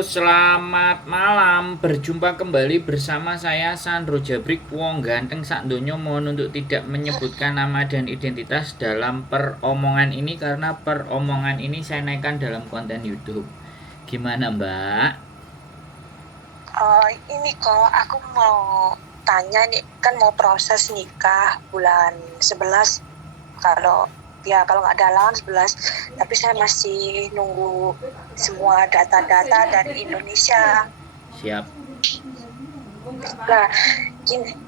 selamat malam. Berjumpa kembali bersama saya Sandro Jabrik, wong ganteng sak donya. Mohon untuk tidak menyebutkan nama dan identitas dalam peromongan ini karena peromongan ini saya naikkan dalam konten YouTube. Gimana, Mbak? Ini kok aku mau tanya nih, kan mau proses nikah bulan 11. Kalau nggak ada halangan 11, tapi saya masih nunggu semua data-data dari Indonesia. Siap. Nah,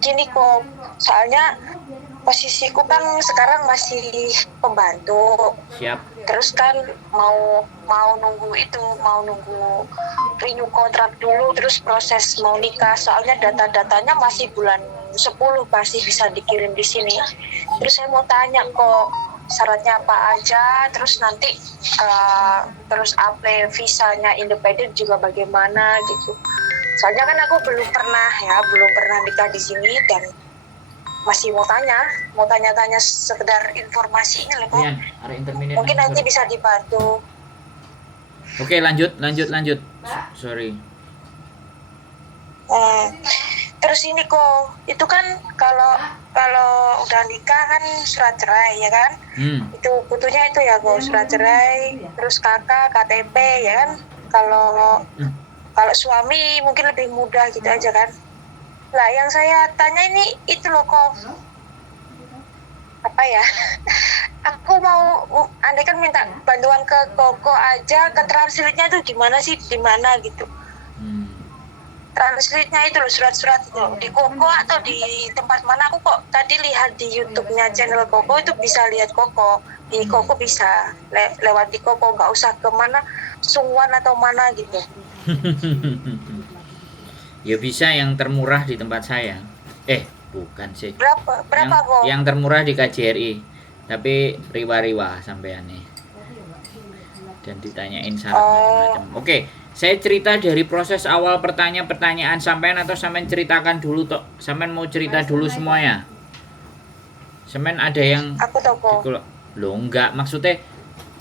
gini kok, soalnya posisiku kan sekarang masih pembantu. Siap. Terus kan mau nunggu renew kontrak dulu, terus proses mau nikah, soalnya data-datanya masih bulan 10 masih bisa dikirim di sini. Terus saya mau tanya kok syaratnya apa aja, terus nanti terus apply visanya independen juga bagaimana gitu. Soalnya kan aku belum pernah nikah di sini dan masih mau tanya-tanya sekedar informasi ini loh kok. Mungkin nanti bisa dibantu. Oke, lanjut. Sorry. Terus ini kok, itu kan kalau udah nikah kan surat cerai ya kan? Itu butuhnya itu ya kok, surat cerai, terus kakak, KTP ya kan? Kalau suami mungkin lebih mudah gitu aja kan? Lah yang saya tanya ini itu loh kok, apa ya? Aku mau andai kan minta bantuan ke Koko aja, ke translate-nya itu gimana sih, di mana gitu. Translate-nya itu loh, surat-surat itu loh. Di Koko atau di tempat mana? Aku kok tadi lihat di YouTube-nya channel Koko itu bisa lihat Koko. Di Koko bisa lewat di Koko, nggak usah ke mana Sungwan atau mana gitu. Ya bisa yang termurah di tempat saya. Bukan sih. Berapa kok? Yang termurah di KJRI. Tapi riwa-riwa sampean nih. Dan ditanyain syarat macam-macam. Oke, saya cerita dari proses awal pertanyaan sampean atau sampean ceritakan dulu toh? Sampean mau cerita dulu semuanya? Sampean ada yang aku toko. Loh, enggak, maksudnya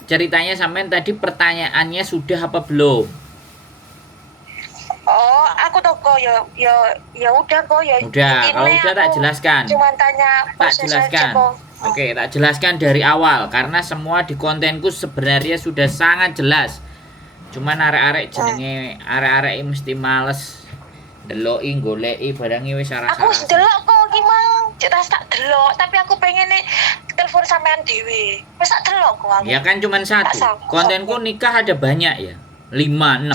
ceritanya sampean tadi pertanyaannya sudah apa belum? Aku toko ya udah kok ya. Udah, kalau udah tak jelaskan. Cuma tanya proses aja kok. Oke, tak jelaskan dari awal karena semua di kontenku sebenarnya sudah sangat jelas. Cuman arek-arek jenenge arek-arek mesti males deloki goleki barange wis arah-arah. Aku delok kok gimana? Jelas tak delok, tapi aku pengen nih telepon sampean dhewe. Wis tak delok kok aku. Ya kan cuman satu. Kontenku nikah ada banyak ya. 5, 6.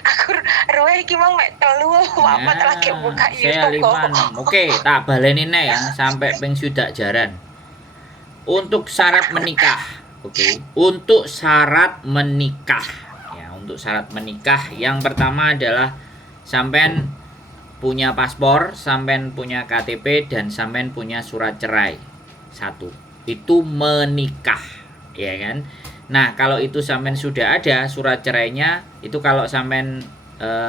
Aku ruwe iki mang mek 3 apa lagi buka YouTube kok. Saya 5, 6. Oke, tak baleni nek ya sampai ping sudak jaran. Untuk syarat menikah. Oke. Untuk syarat menikah. Ya, untuk syarat menikah yang pertama adalah sampean punya paspor, sampean punya KTP dan sampean punya surat cerai. 1. Itu menikah, ya kan? Nah, kalau itu sampean sudah ada surat cerainya, itu kalau sampean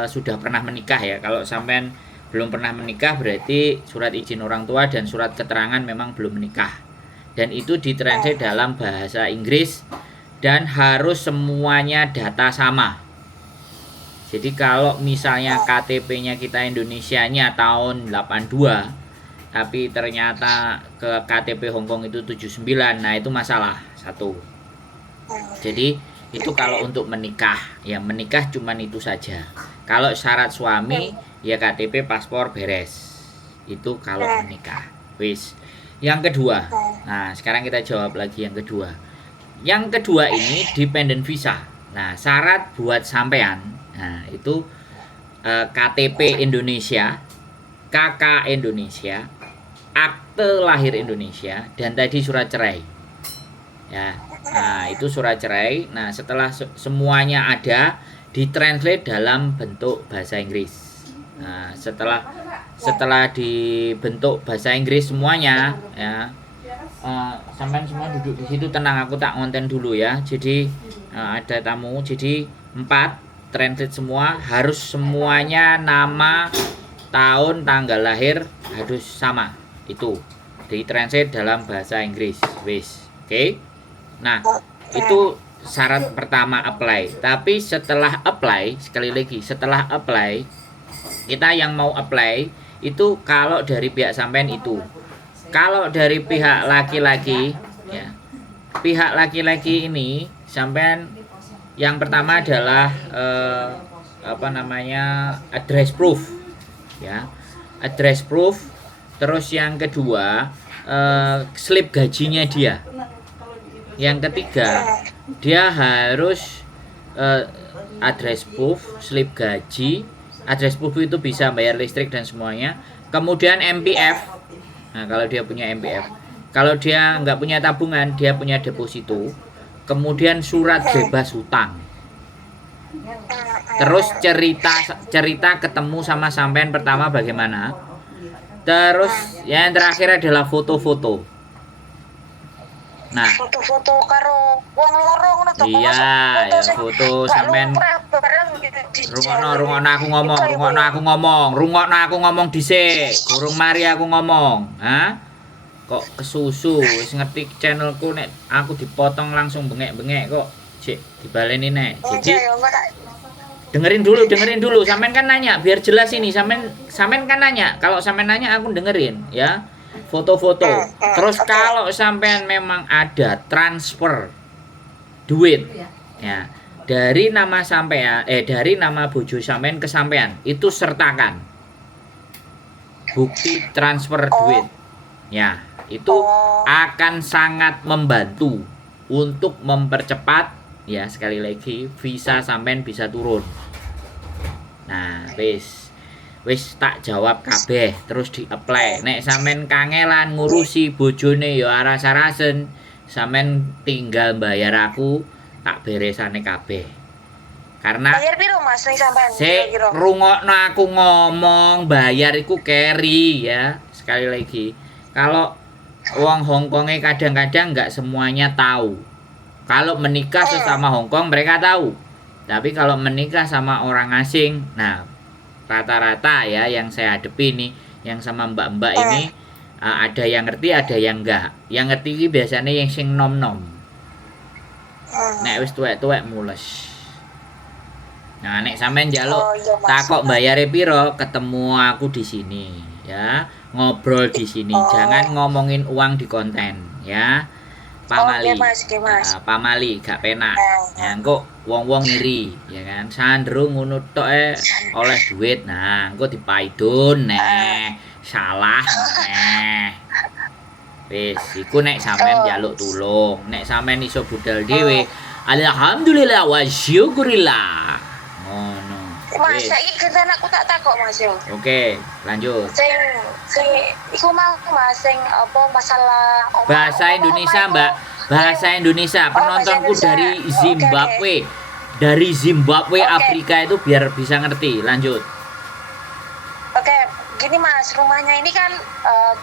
sudah pernah menikah ya. Kalau sampean belum pernah menikah berarti surat izin orang tua dan surat keterangan memang belum menikah. Dan itu ditranslate dalam bahasa Inggris dan harus semuanya data sama. Jadi kalau misalnya KTP-nya kita Indonesianya tahun 82, tapi ternyata ke KTP Hongkong itu 79, nah itu masalah. 1. Jadi itu kalau untuk menikah, ya menikah cuman itu saja. Kalau syarat suami, ya KTP, paspor beres. Itu kalau menikah. Wis. Yang kedua. Nah, sekarang kita jawab lagi yang kedua. Yang kedua ini dependent visa. Nah, syarat buat sampean. Nah, itu KTP Indonesia, KK Indonesia, akte lahir Indonesia, dan tadi surat cerai. Ya. Nah, itu surat cerai. Nah, setelah semuanya ada, ditranslate dalam bentuk bahasa Inggris. Nah, setelah dibentuk bahasa Inggris semuanya, ya, sampean semua duduk di situ tenang, aku tak ngonten dulu ya. Jadi ada tamu. Jadi 4 translate semua, harus semuanya nama, tahun, tanggal lahir harus sama. Itu ditranslate dalam bahasa Inggris. Wis. Oke. Nah, itu syarat pertama apply. Tapi setelah apply, sekali lagi, setelah apply, kita yang mau apply itu kalau dari pihak sampean itu. Kalau dari pihak laki-laki, ya, pihak laki-laki ini sampean yang pertama adalah address proof, ya, address proof. Terus yang kedua slip gajinya dia. Yang ketiga dia harus address proof, slip gaji. Address proof itu bisa bayar listrik dan semuanya. Kemudian MPF. Nah, kalau dia punya MPF. Kalau dia nggak punya tabungan, dia punya deposito. Kemudian surat bebas hutang. Terus cerita ketemu sama sampean pertama bagaimana. Terus yang terakhir adalah foto-foto. Nah, foto-foto karo wong loro ngono to. Iya, ya foto sampean. Rungokno aku ngomong dhisik. Durung mari aku ngomong. Hah? Kok kesusu wis ngerti channelku nek aku dipotong langsung bengek-bengek kok. Cik, dibaleni nek. Jadi dengerin dulu. Sampean kan nanya biar jelas ini. Sampean kan nanya. Kalau sampean nanya aku dengerin, ya. Foto-foto. Terus kalau sampean memang ada transfer duit, ya, dari nama sampean, dari nama bojo sampean ke sampean, itu sertakan bukti transfer duit. Ya, itu akan sangat membantu untuk mempercepat, ya, sekali lagi visa sampean bisa turun. Nah, wis tak jawab kabeh terus di-apply. Nek sampean kangelan ngurusi bojone ya aras-arasen, sampean tinggal bayar aku, tak beresane kabeh. Karena bayar piro Mas ning sampean? Rungokno aku ngomong, bayar iku carry, ya. Sekali lagi, kalau wong Hongkonge kadang-kadang nggak semuanya tahu. Kalau menikah sesama Hongkong mereka tahu. Tapi kalau menikah sama orang asing, nah rata-rata ya yang saya hadapi nih, yang sama mbak-mbak ini ada yang ngerti, ada yang enggak. Yang ngerti ini biasanya yang sing nom-nom. Nek wis tuwek-tuwek mules. Nah, nek sampean njaluk takok bayare piro, ketemu aku di sini, ya. Ngobrol di sini. Jangan ngomongin uang di konten, ya. Pamali. Pamali gak penak. Ya engko wong-wong ngiri, ya kan. Sandro ngono tok oleh duit. Nah, engko dipaidun salah wis iku nek sampean njaluk tulung. Nek sampean iso budal dhewe, alhamdulillah wa syukurillah. Ngono. Mas, saiki gentan aku tak takok Mas yo. Oke, lanjut. Sing iku mau Mas sing apa masalah bahasa Indonesia, Mbak. Bahasa Indonesia. Penontonku dari Zimbabwe. Dari Zimbabwe, Afrika itu biar bisa ngerti. Lanjut. Oke, gini Mas, rumahnya ini kan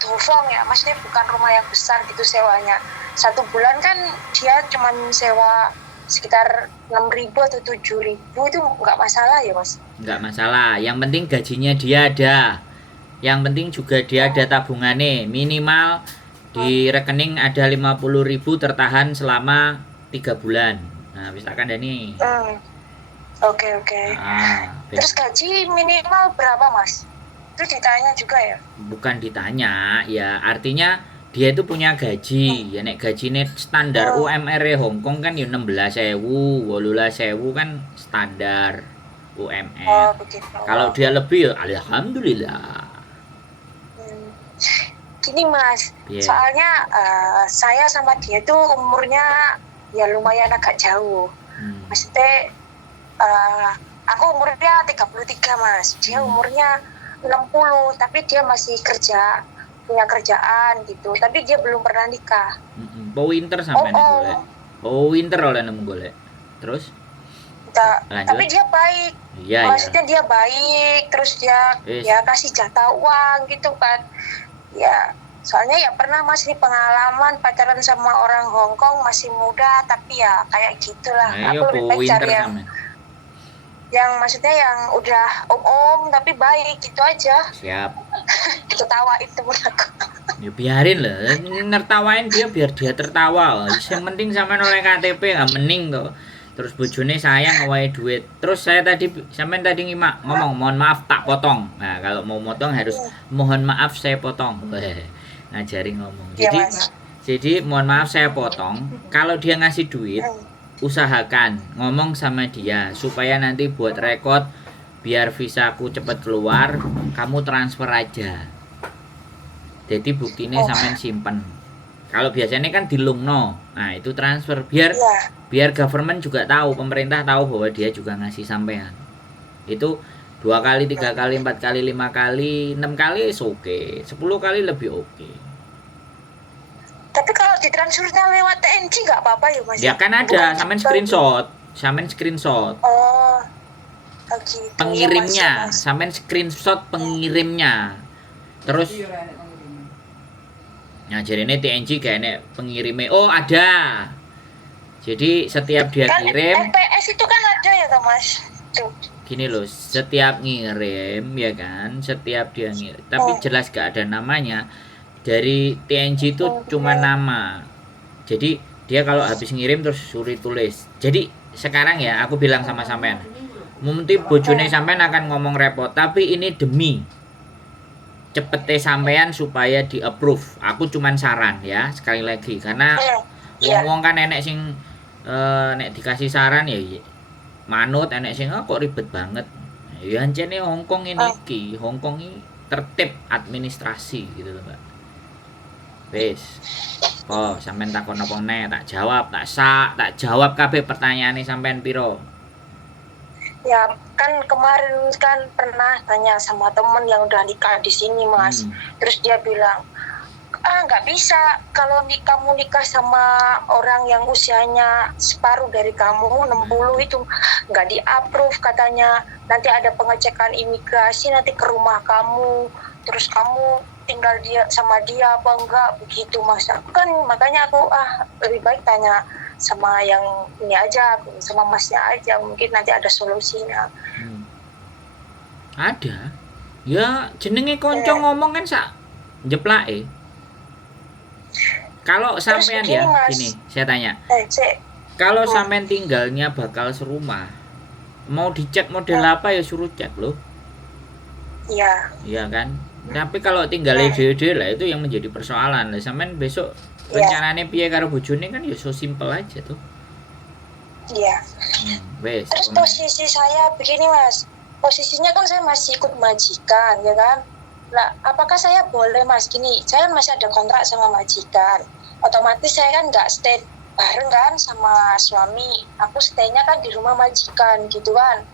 dufong ya, maksudnya bukan rumah yang besar gitu sewanya. 1 bulan kan dia cuma sewa sekitar 6.000 atau 7.000, itu nggak masalah ya Mas? Nggak masalah, yang penting gajinya dia ada. Yang penting juga dia ada tabungannya, minimal di rekening ada 50.000 tertahan selama 3 bulan. Nah, bisa kan Dani? Oke. Terus gaji minimal berapa Mas? Itu ditanya juga ya? Bukan ditanya, ya artinya dia itu punya gaji. Ya nek gajine standar UMR Hongkong kan ya 16.000, 18.000 kan standar UMR. Kalau dia lebih ya alhamdulillah. Gini Mas, soalnya saya sama dia tuh umurnya ya lumayan agak jauh. Maksudnya aku umurnya 33 Mas, dia umurnya 60, tapi dia masih punya kerjaan gitu, tapi dia belum pernah nikah. Winter sampai golek. Winter oleh nemu golek. Terus? Tapi dia baik. Maksudnya dia baik, terus dia ya kasih jatah uang gitu kan. Ya, soalnya ya pernah Mas nih pengalaman pacaran sama orang Hongkong masih muda, tapi ya kayak gitulah. Aku lebih baik cari yang yang maksudnya yang udah om tapi baik gitu aja. Siap. Diketawain temen aku. Ya biarin lah, nertawain dia biar dia tertawa. Yang penting sampean oleh KTP nggak mending kok. Terus bojone sayang ngawain duit. Terus sampean tadi nyimak ngomong mohon maaf tak potong. Nah kalau mau motong harus mohon maaf saya potong. Ngajari ngomong. Iya, Jadi Mas. jadi mohon maaf saya potong. Kalau dia ngasih duit, usahakan ngomong sama dia supaya nanti buat rekod biar visaku cepet keluar, kamu transfer aja. Jadi buktinya sampean simpen. Kalau biasanya kan dilungno. Nah, itu transfer biar Iya. biar government juga tahu, pemerintah tahu bahwa dia juga ngasih sampean. Itu 2 kali, 3 kali, 4 kali, 5 kali, 6 kali is oke. 10 kali lebih oke. Tapi kalau ditransfernya lewat TNC nggak apa-apa ya Mas? Ya kan ada, sampean screenshot. Sampean screenshot. Oh, gitu. Pengirimnya, Ya, Mas. sampean screenshot pengirimnya. Terus nah jadi ini TNG kayaknya pengirimnya. Oh ada. Jadi setiap dia Kan kirim FPS itu kan ada ya toh Mas? Tuh. gini loh, setiap ngirim ya kan, setiap dia ngirim. Tapi jelas gak ada namanya. Dari TNG itu cuma nama. Jadi dia kalau habis ngirim terus suruh tulis. Jadi sekarang ya aku bilang sama sampean, mungkin bojone sampean akan ngomong repot, tapi ini demi cepete sampean supaya di approve. Aku cuman saran ya sekali lagi karena wong-wong kan enek sing nek dikasih saran ya manut, enek sing kok ribet banget. Ya ancene Hongkong ini iki, Hongkong ini tertib administrasi gitu loh, Mbak. Wis. Oh, sampean takon apa neh, tak jawab, tak jawab kabeh pertanyaane sampean piro. Ya kan kemarin kan pernah tanya sama temen yang udah nikah di sini Mas. Terus dia bilang, nggak bisa kalau kamu nikah sama orang yang usianya separuh dari kamu 60 itu nggak di-approve katanya. Nanti ada pengecekan imigrasi nanti ke rumah kamu. Terus kamu tinggal sama dia apa enggak begitu Mas. Aku kan makanya aku lebih baik tanya sama yang ini aja, sama masnya aja, mungkin nanti ada solusinya. Ada. Ya jenenge konco ngomong kan sak jeplake. Kalau sampean ya gini, saya tanya. Kalau sampean tinggalnya bakal serumah, mau dicek model apa ya suruh cek loh. Iya. Iya kan? Tapi kalau tinggalnya dhewe lah itu yang menjadi persoalan. Lah sampean besok rencananya piye karo bojone kan ya so simple aja tuh. Iya. Wes. Terus posisi saya begini Mas, posisinya kan saya masih ikut majikan ya kan. Nah, apakah saya boleh Mas gini? Saya masih ada kontrak sama majikan. Otomatis saya kan nggak stay bareng kan sama suami. Aku stay-nya kan di rumah majikan gitu kan.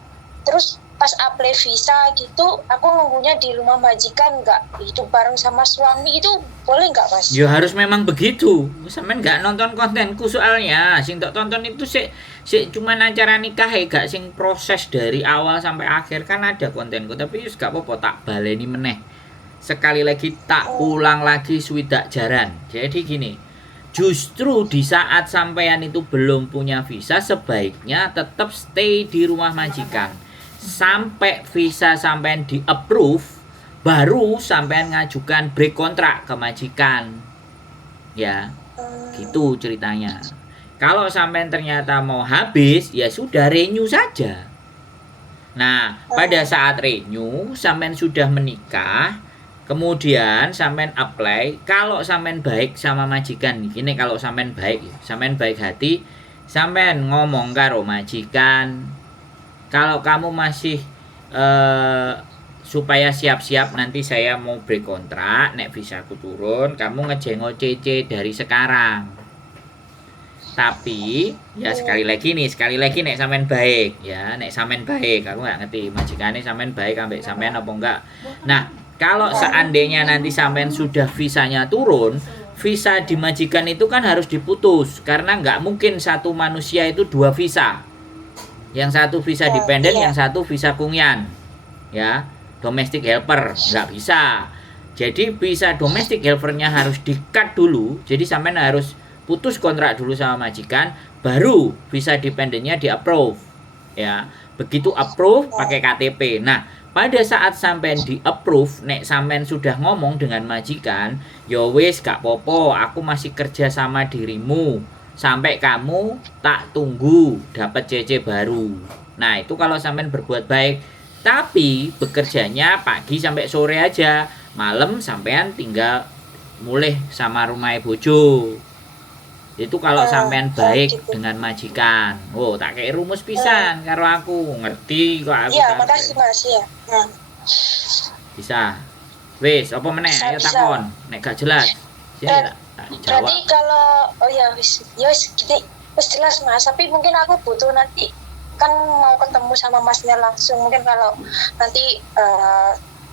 Terus pas apply visa gitu, aku nunggunya di rumah majikan, nggak hidup bareng sama suami, itu boleh nggak Mas? Ya harus memang begitu. Sampean nggak nonton kontenku soalnya. Sing tak tonton itu sik cuman acara nikah gak sing proses dari awal sampai akhir kan ada kontenku. Tapi wis gak apa-apa tak baleni meneh. Sekali lagi tak ulang lagi swidak jaran. Jadi gini, justru di saat sampean itu belum punya visa sebaiknya tetap stay di rumah majikan. Sampai visa sampean di approve baru sampean ngajukan break kontrak ke majikan ya gitu ceritanya. Kalau sampean ternyata mau habis ya sudah renew saja. Nah pada saat renew sampean sudah menikah kemudian sampean apply, kalau sampean baik sama majikan gini, kalau sampean baik hati, sampean ngomong karo majikan, kalau kamu masih supaya siap-siap nanti saya mau break kontrak, nek visaku turun, kamu ngejengo CC dari sekarang. Tapi ya sekali lagi nek sampean baik ya, nek sampean baik, aku nggak ngerti majikane sampean baik ambek sampean apa enggak. Nah, kalau seandainya nanti sampean sudah visanya turun, visa di majikan itu kan harus diputus karena nggak mungkin satu manusia itu 2 visa. Yang satu visa dependen, yang satu visa kungian. Ya, domestic helper, nggak bisa. Jadi visa domestic helpernya harus di-cut dulu. Jadi sampean harus putus kontrak dulu sama majikan, baru visa dependennya di-approve. Ya, begitu approve pakai KTP. Nah, pada saat sampean di approve, nek sampean sudah ngomong dengan majikan, yo wis gak popo, aku masih kerja sama dirimu sampai kamu tak tunggu dapat CC baru. Nah, itu kalau sampean berbuat baik. Tapi bekerjanya pagi sampai sore aja, malam sampean tinggal mulih sama rumah bojo. Itu kalau sampean baik gitu. dengan majikan. Oh, tak kayak rumus pisan karo aku. Ngerti kok aku. Iya, makasih Mas ya. Bisa. Wis, apa meneh? Ayo takon. Nek gak jelas. Sini tak jawab. Berarti kalau wis gini wis jelas Mas, tapi mungkin aku butuh nanti kan mau ketemu sama Masnya langsung. Mungkin kalau nanti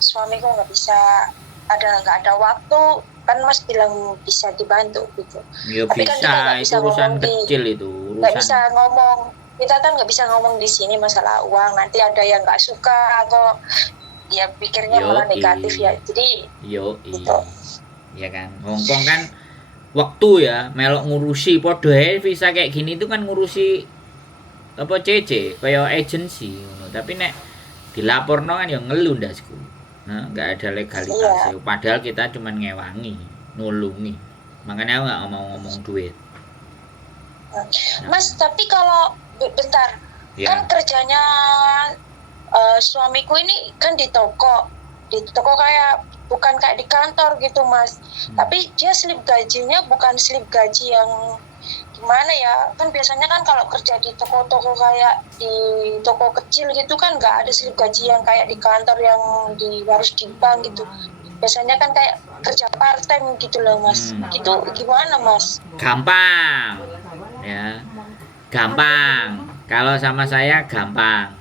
suamiku nggak ada waktu, kan Mas bilang bisa dibantu gitu. Ya tapi bisa, kan kita nggak bisa urusan ngomong kecil itu. Nggak bisa ngomong, kita kan nggak bisa ngomong di sini masalah uang. Nanti ada yang nggak suka atau ya pikirnya malah negatif ya. Jadi gitu. Ya kan, Hongkong kan waktu ya melok ngurusi podo visa kayak gini itu kan ngurusi apa CC kayak agensi, tapi nek dilaporno kan yang ngeluh ndasku. Nah, nggak ada legalitas. Padahal kita cuma ngewangi, nulungi. Makanya aku nggak ngomong duit. Mas, tapi kalau bentar, kan kerjanya suamiku ini kan di toko kayak bukan kayak di kantor gitu Mas. Tapi dia slip gajinya bukan slip gaji yang gimana ya, kan biasanya kan kalau kerja di toko-toko kayak di toko kecil gitu kan nggak ada slip gaji yang kayak di kantor yang harus di bank gitu. Biasanya kan kayak kerja part time gitu loh Mas. Gitu gimana Mas? Gampang ya, gampang. Kalau sama saya gampang.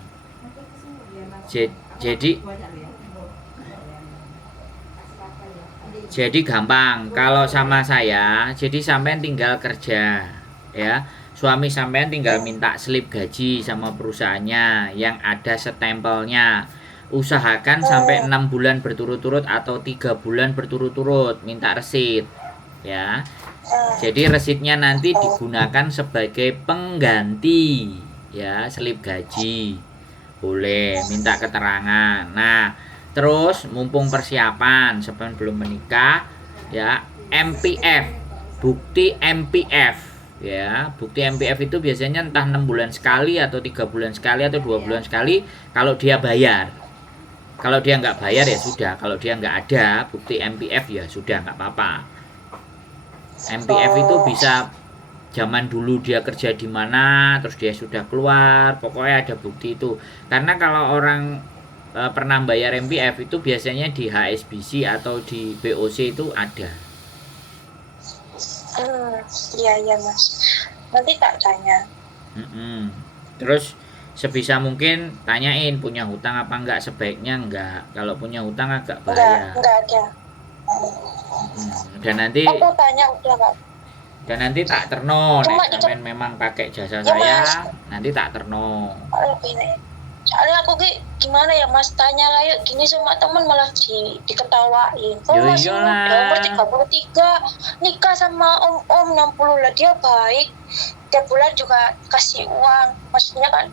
Jadi gampang. Kalau sama saya, jadi sampean tinggal kerja, ya. Suami sampean tinggal minta slip gaji sama perusahaannya yang ada stempelnya. Usahakan sampai 6 bulan berturut-turut atau 3 bulan berturut-turut minta resit, ya. Jadi resitnya nanti digunakan sebagai pengganti, ya, slip gaji. Boleh minta keterangan. Nah, terus mumpung persiapan sebelum belum menikah, ya, MPF, bukti MPF, ya. Bukti MPF itu biasanya entah 6 bulan sekali atau 3 bulan sekali atau 2 bulan sekali kalau dia bayar. Kalau dia nggak bayar ya sudah, kalau dia nggak ada bukti MPF ya sudah, nggak apa-apa. MPF itu bisa zaman dulu dia kerja di mana, terus dia sudah keluar, pokoknya ada bukti itu. Karena kalau orang pernah bayar MPF itu biasanya di HSBC atau di BOC itu ada. Iya Mas. Nanti tak tanya. Terus sebisa mungkin tanyain punya hutang apa enggak, sebaiknya enggak. Kalau punya hutang agak bahaya. Enggak ada. Dan nanti aku tanya udah Kak. Dan nanti tak terno, nek sampean memang pakai jasa saya, Mas. Nanti tak terno. Soalnya aku gimana ya Mas, tanya kayak gini sama teman malah diketawain. Kalau masih umur 33 nikah sama om 60 lah, dia baik, tiap bulan juga kasih uang, maksudnya kan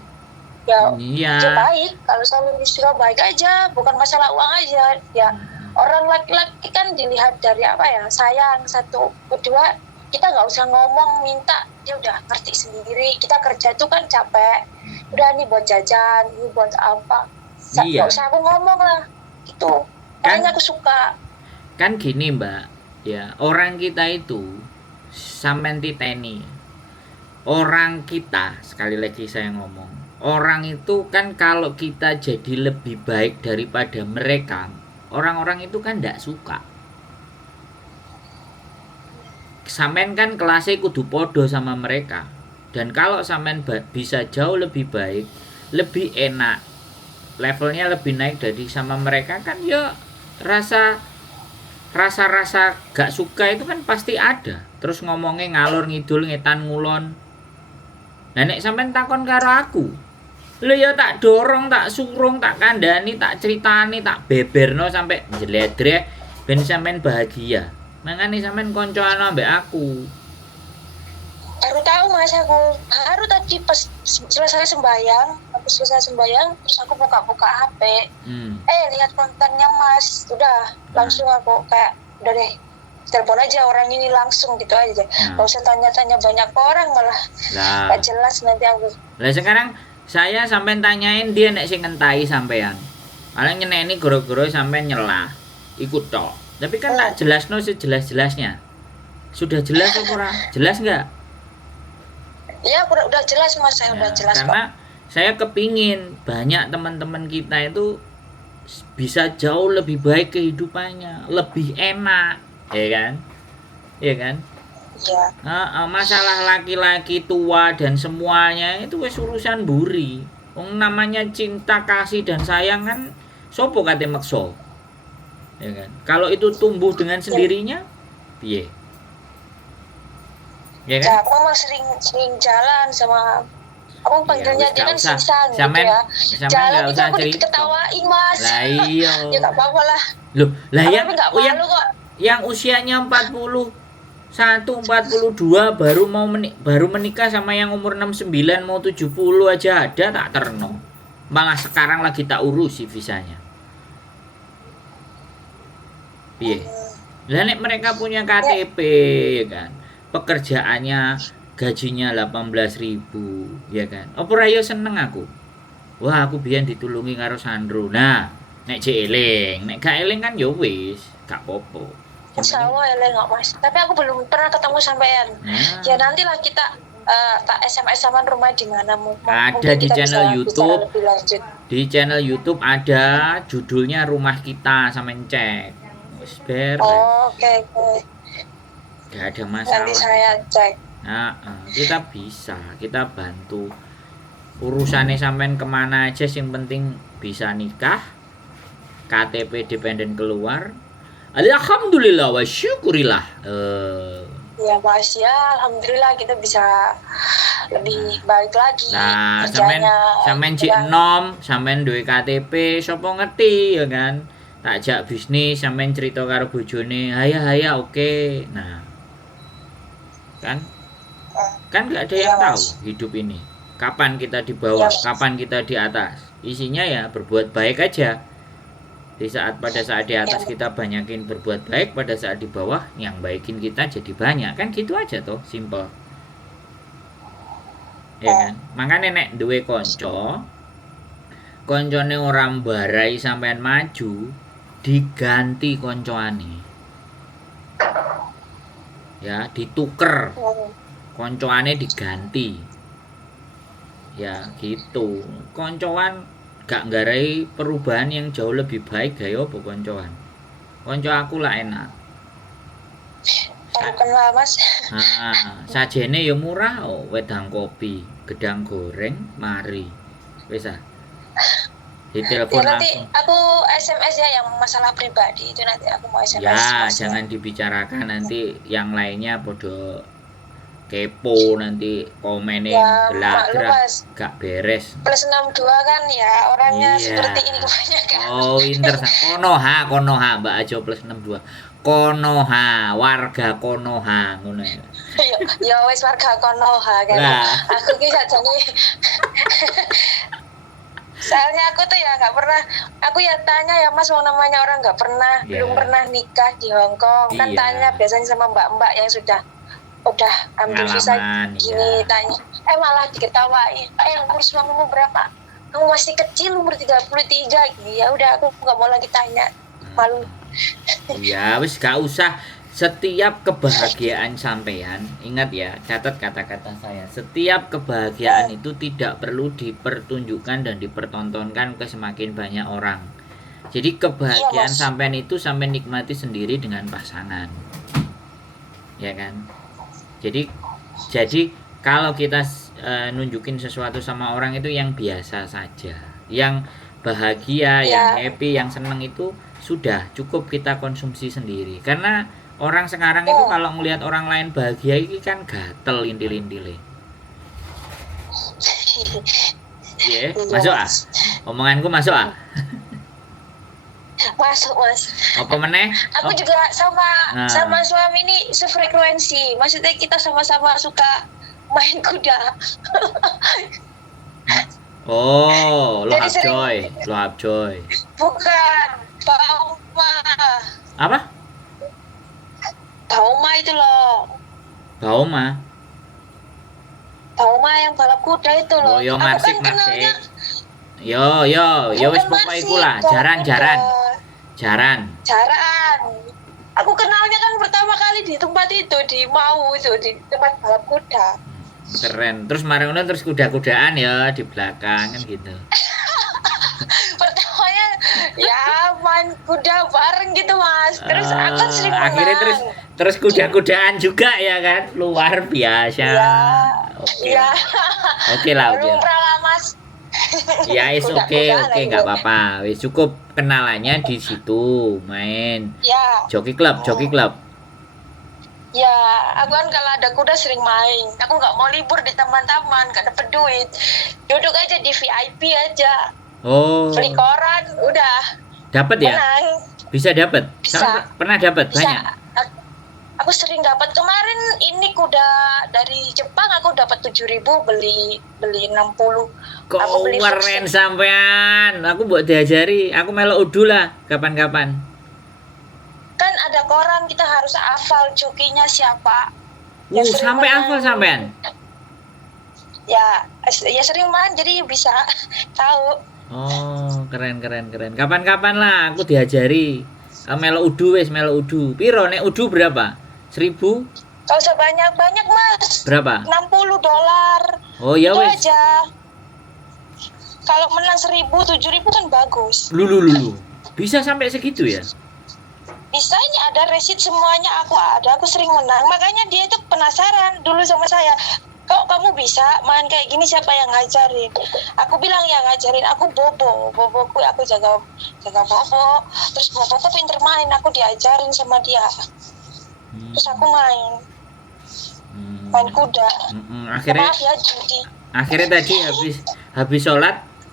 ya dia baik. Kalau sama istri baik aja, bukan masalah uang aja ya. Orang laki-laki kan dilihat dari apa ya, sayang satu, kedua kita nggak usah ngomong minta, dia udah ngerti sendiri. Kita kerja itu kan capek, udah nih buat jajan, ini buat apa, nggak usah aku ngomong lah gitu. Makanya aku suka kan gini Mbak ya, orang kita itu sampean titeni, orang kita, sekali lagi saya ngomong, orang itu kan kalau kita jadi lebih baik daripada mereka, orang-orang itu kan ndak suka. Sampean kan kelasnya kudu podo sama mereka. Dan kalau sampean bisa jauh lebih baik, lebih enak, levelnya lebih naik dari sama mereka, kan ya rasa gak suka itu kan pasti ada. Terus ngomongnya ngalor ngidul, ngetan ngulon. Nah nek sampean takon karo aku, lho ya tak dorong, tak surung, tak kandani, tak ceritani, tak beberno sampai jeledrek ben sampean bahagia. Mangane sampean koncoan ambek aku. Baru tahu Mas, aku baru tadi pas selesai sembahyang aku selesai sembahyang terus aku buka-buka HP. Lihat kontennya Mas, udah langsung aku kayak udah deh telepon aja orang ini langsung gitu aja. Gak usah tanya-tanya banyak orang malah gak jelas nanti aku. Lah sekarang saya sampai tanyain dia nek sing ngentai sampean. Paling nyeneni goro-goro sampai nyelah. Ikut tok. Tapi kan tak jelasno sejelas-jelasnya. Sudah jelas apa ora? Jelas enggak? Ya udah jelas Mas, saya udah jelas karena kok. Saya kepingin banyak teman-teman kita itu bisa jauh lebih baik kehidupannya, lebih enak, ya kan? Ya kan? Iya. Masalah laki-laki tua dan semuanya itu wis urusan buri. Namanya cinta, kasih dan sayang kan sopo kate meksa. Ya kan? Kalau itu tumbuh dengan sendirinya, piye? Ya kan? Ya, aku memang sering jalan sama aku panggilnya dia kan Sisan gitu ya. Jalan itu aku diketawain Mas. Lah iya. Ya gak apa-apa lah. Loh, lah yang usianya 41, 42 baru menikah sama yang umur 69 mau 70 aja ada tak terno. Malah sekarang lagi tak urusi visanya. Piye? Lah nek mereka punya KTP ya kan. Pekerjaannya gajinya 18.000 ya kan. Apa ra yo seneng aku. Wah, aku biyen ditulungi karo Sandro. Nah, nek jek eling, nek gak eling kan yo wis, gak apa-apa. Insyaallah eling kok Mas. Tapi aku belum pernah ketemu sampean. Ya nantilah kita tak SMS sama rumah di mana ada di channel YouTube. Di channel YouTube ada judulnya Rumah Kita, sampean cek. Wis beres. Oke. Gak ada masalah. Nanti saya cek. Kita bisa, kita bantu. Urusannya sampean kemana aja, yang penting bisa nikah, KTP dependen keluar. Alhamdulillah wa syukurillah. Ya Mas ya, alhamdulillah kita bisa lebih baik lagi. Nah, sampean jek enom, sampean duwe KTP, sapa ngerti ya kan? Tak jak bisnis, sampean cerita karo bojone, haya oke. Nah, kan nggak ada yang tahu hidup ini kapan kita di bawah, kapan kita di atas. Isinya ya berbuat baik aja. Pada saat di atas kita banyakin berbuat baik, pada saat di bawah yang baikin kita jadi banyak, kan gitu aja toh, simple ya kan. Makanya nek duwe koncone orang barai sampean maju, diganti koncoane ya, dituker koncoane, diganti ya gitu. Koncoan gak nggarai perubahan yang jauh lebih baik gaya apa koncoan. Konco aku lah enak. Kenal Mas. Sajene ya murah, wedang kopi, gedang goreng, mari. Wis ditelepon ya, nanti langsung. Aku SMS ya yang masalah pribadi itu nanti aku mau SMS. Ya, jangan dibicarakan nanti yang lainnya podo kepo nanti komennya gelagrak gak beres. Plus 62 kan ya orangnya seperti ini kebanyakan. Konoha Mbak Ajo plus 62. Konoha, warga Konoha ngono ya. Ya wis warga Konoha kan. Aku ki sajane soalnya aku tuh ya nggak pernah, aku ya tanya ya Mas, wong namanya orang nggak pernah, belum pernah nikah di Hong Kong kan, tanya biasanya sama mbak-mbak yang udah ambil visa gini, tanya malah diketawain, umur suamimu berapa, kamu masih kecil umur 33 gini. Ya udah aku nggak mau lagi tanya, malu. Ya wis gak usah. Setiap kebahagiaan sampean, ingat ya, catat kata-kata saya. Setiap kebahagiaan itu tidak perlu dipertunjukkan dan dipertontonkan ke semakin banyak orang. Jadi kebahagiaan sampean itu sampean nikmati sendiri dengan pasangan. Ya kan? Jadi kalau kita nunjukin sesuatu sama orang itu yang biasa saja. Yang bahagia, yang happy, yang seneng itu sudah cukup kita konsumsi sendiri. Karena orang sekarang itu kalau ngelihat orang lain bahagia ini kan gatel intil-intile. Masuk omonganku masuk Masuk Mas. Apa meneh? Aku juga sama suami ini sefrekuensi. Maksudnya kita sama-sama suka main kuda. Oh, lo Jadi sering- Hapjoy, lo Hapjoy. Bukan, Bauma. Apa? Bauma itu loh. Bauma. Bauma yang balap kuda itu loh. Oh, yo Aku marsik kan kenalnya Yo wis bukan pokok Marsik, iku lah, balap jaran. kuda. Jaran. Aku kenalnya kan pertama kali di tempat itu, di Mau itu, di tempat balap kuda. Keren. Terus marang ngono terus kuda-kudaan ya di belakang kan gitu. Pertamanya ya main kuda bareng gitu Mas. Terus aku kan sering menang. Akhirnya terus kuda-kudaan juga ya kan. Luar biasa. Iya. Oke. Iya. Oke lah, oke. Lumrah lah Mas. Ya, is oke, Kuda-kudaan aja. nggak apa-apa. Wis cukup kenalannya di situ, main Ya, joki club. ya, aku kan kalau ada kuda sering main. Aku nggak mau libur di taman-taman, nggak dapet duit. Duduk aja di VIP aja, Oh, beli koran, udah dapat ya? menang. Bisa dapat? Bisa. Pernah dapat Bisa. banyak? Aku sering dapat. Kemarin ini kuda dari Jepang aku dapat 7.000, beli 60. Kok Aku beli keren vaksin. sampean? Aku buat diajari. Aku melok udu lah kapan-kapan. Kan ada koran, kita harus hafal jokinya siapa. Yang sering Sampai menang. hafal sampean. Ya sering main jadi bisa tahu. Oh, keren. Kapan-kapan lah aku diajari. Melok udu wis, melok udu. Piro nek udu berapa? 1.000? Gak usah banyak-banyak Mas. Berapa? $60. Oh, ya Itu wis. aja. Kalau menang 1.000, 7.000 kan bagus. Lu. Bisa sampai segitu ya? Bisa, ini ada resit semuanya, aku ada, aku sering menang. Makanya dia itu penasaran dulu sama saya. Kok kamu bisa main kayak gini, siapa yang ngajarin? Aku bilang yang ngajarin aku boboku, aku jaga bobo. Terus boboku pinter main, aku diajarin sama dia. Terus aku main kuda. Akhirnya Maaf ya judi. tadi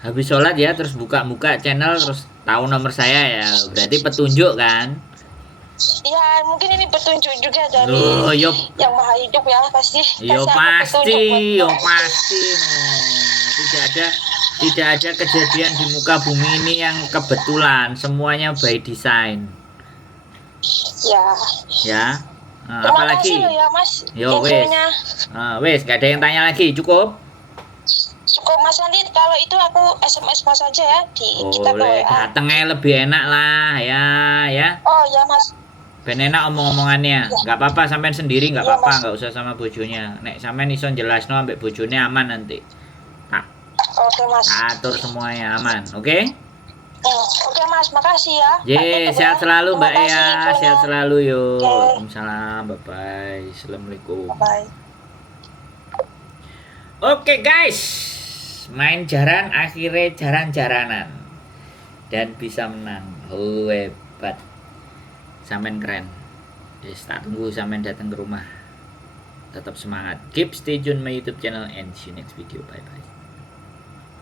habis sholat ya, terus buka channel, terus tahu nomor saya ya, berarti petunjuk kan? Ya mungkin ini petunjuk juga dari Loh, yo yang maha hidup ya, pasti. Yo kasih aku pasti, petunjuk buat Nah, tidak ada kejadian di muka bumi ini yang kebetulan, semuanya by design. Ya. Ya. Nah, Terima apalagi? kasih loh ya Mas. Yo infonya. wes, gak ada yang tanya lagi, cukup? Cukup Mas Andi, kalau itu aku SMS Mas aja ya di kita ke Boleh, WA. datengnya lebih enak lah, ya. Oh ya Mas. Ben enak omong-omongannya. Nggak apa-apa sampean sendiri, nggak Iya, apa-apa, Mas. nggak usah sama bojonya. Nek sampean iso jelasno ambek bojone aman nanti. Tak Oke Mas. atur semuanya aman, oke? Oke Mas, makasih ya. Ye, Tak tutup sehat ya. selalu Terima Mbak kasih Ea, infonya. sehat selalu yo. Oke. Waalaikumsalam, bye-bye. Assalamualaikum. Bye. Oke guys, main jaran akhirnya jaran-jaranan dan bisa menang. Oh, hebat. Sampean keren. Yes, tak tunggu sampean datang ke rumah. Tetap semangat. Keep stay tune my YouTube channel and see you next video. Bye bye.